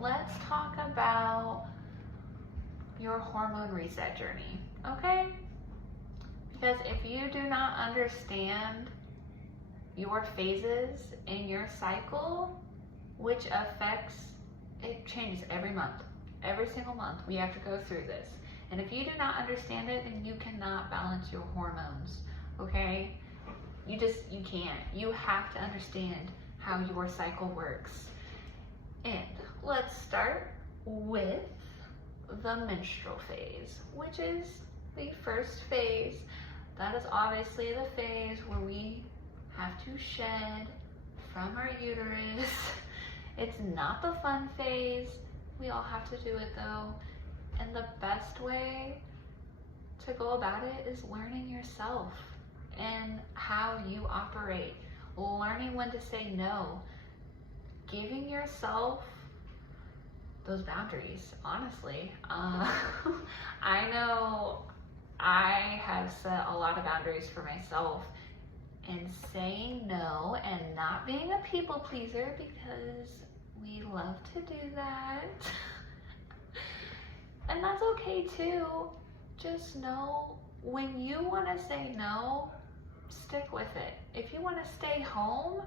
let's talk about your hormone reset journey, okay? Because if you do not understand your phases in your cycle, which affects, it changes every month. Every single month we have to go through this. And if you do not understand it, then you cannot balance your hormones, okay? You can't. You have to understand how your cycle works. And let's start with the menstrual phase, which is the first phase. That is obviously the phase where we have to shed from our uterus. It's not the fun phase. We all have to do it though. And the best way to go about it is learning yourself and how you operate, learning when to say no, giving yourself those boundaries, honestly. I know I have set a lot of boundaries for myself, and saying no and not being a people pleaser, because we love to do that. And that's okay too. Just know when you want to say no, stick with it. If you want to stay home,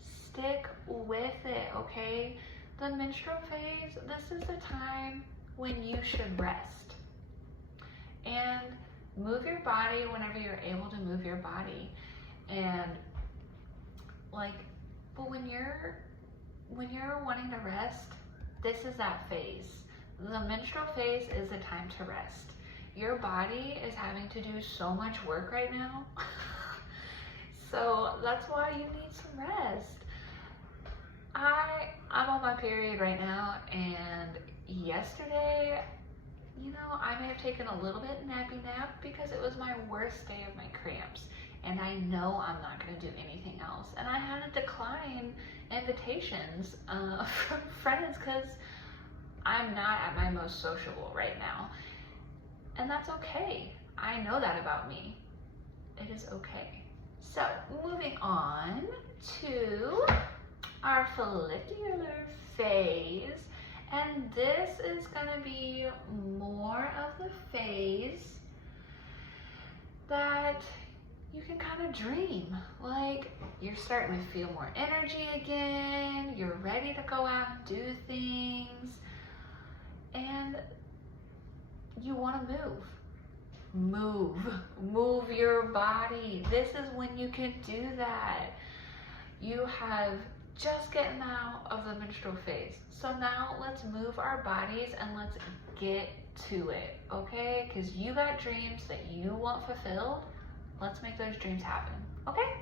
stick with it, okay? The menstrual phase, this is the time when you should rest. And move your body whenever you're able to move your body. And but when you're wanting to rest, this is that phase. The menstrual phase is the time to rest. Your body is having to do so much work right now. So that's why you need some rest. I'm on my period right now, and yesterday, I may have taken a little bit nappy nap because it was my worst day of my cramps. And I know I'm not going to do anything else. And I had to decline invitations from friends because I'm not at my most sociable right now. And that's okay. I know that about me. It is okay. So moving on to our follicular phase. And this is going to be more of the phase that you can kind of dream. Like, you're starting to feel more energy again. You're ready to go out and do things. And you want to move your body. This is when you can do that. You have just getting out of the menstrual phase. So now let's move our bodies and let's get to it, okay? Because you got dreams that you want fulfilled. Let's make those dreams happen, okay?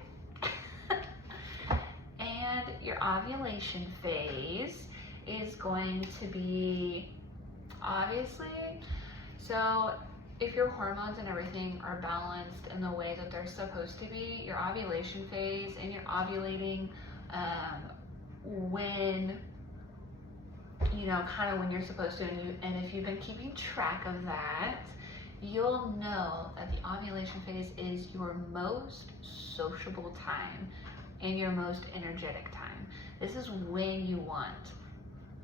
And your ovulation phase is going to be, obviously, so if your hormones and everything are balanced in the way that they're supposed to be, your ovulation phase, and you're ovulating when, kind of when you're supposed to, and if you've been keeping track of that, you'll know that the ovulation phase is your most sociable time and your most energetic time. This is when you want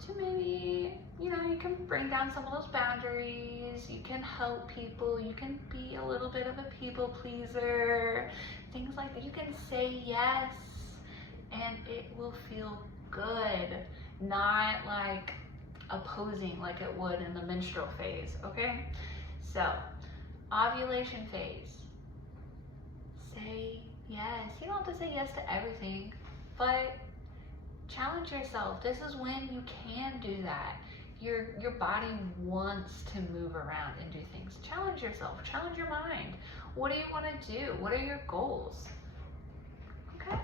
to maybe, you can bring down some of those boundaries, you can help people, you can be a little bit of a people pleaser, things like that. You can say yes, and it will feel good, not like opposing like it would in the menstrual phase, okay? So, ovulation phase, say yes. You don't have to say yes to everything, but challenge yourself. This is when you can do that. Your body wants to move around and do things. Challenge yourself, challenge your mind. What do you want to do? What are your goals? Okay?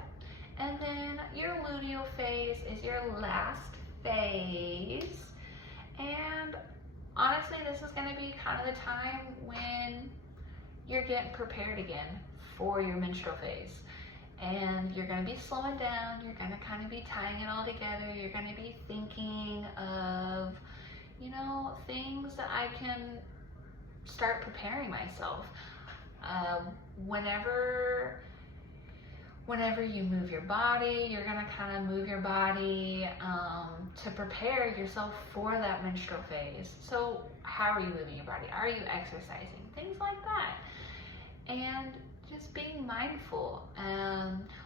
And then your luteal phase is your last phase. And honestly, this is going to be kind of the time when you're getting prepared again for your menstrual phase. And you're going to be slowing down, you're going to kind of be tying it all together, you're going to be thinking of, things that I can start preparing myself. Whenever whenever you move your body, you're gonna kind of move your body to prepare yourself for that menstrual phase. So how are you moving your body? Are you exercising? Things like that. And just being mindful.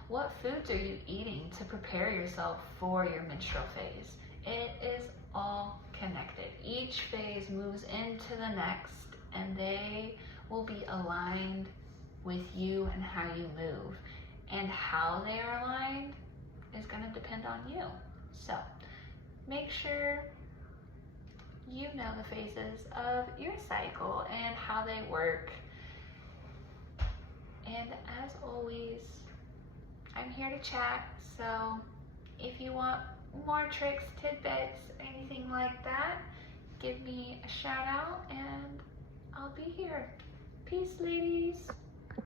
What foods are you eating to prepare yourself for your menstrual phase? It is all connected. Each phase moves into the next, and they will be aligned with you and how you move. And how they are aligned is going to depend on you. So make sure you know the phases of your cycle and how they work. And as always, I'm here to chat. So if you want more tricks, tidbits, anything like that, give me a shout out and I'll be here. Peace, ladies.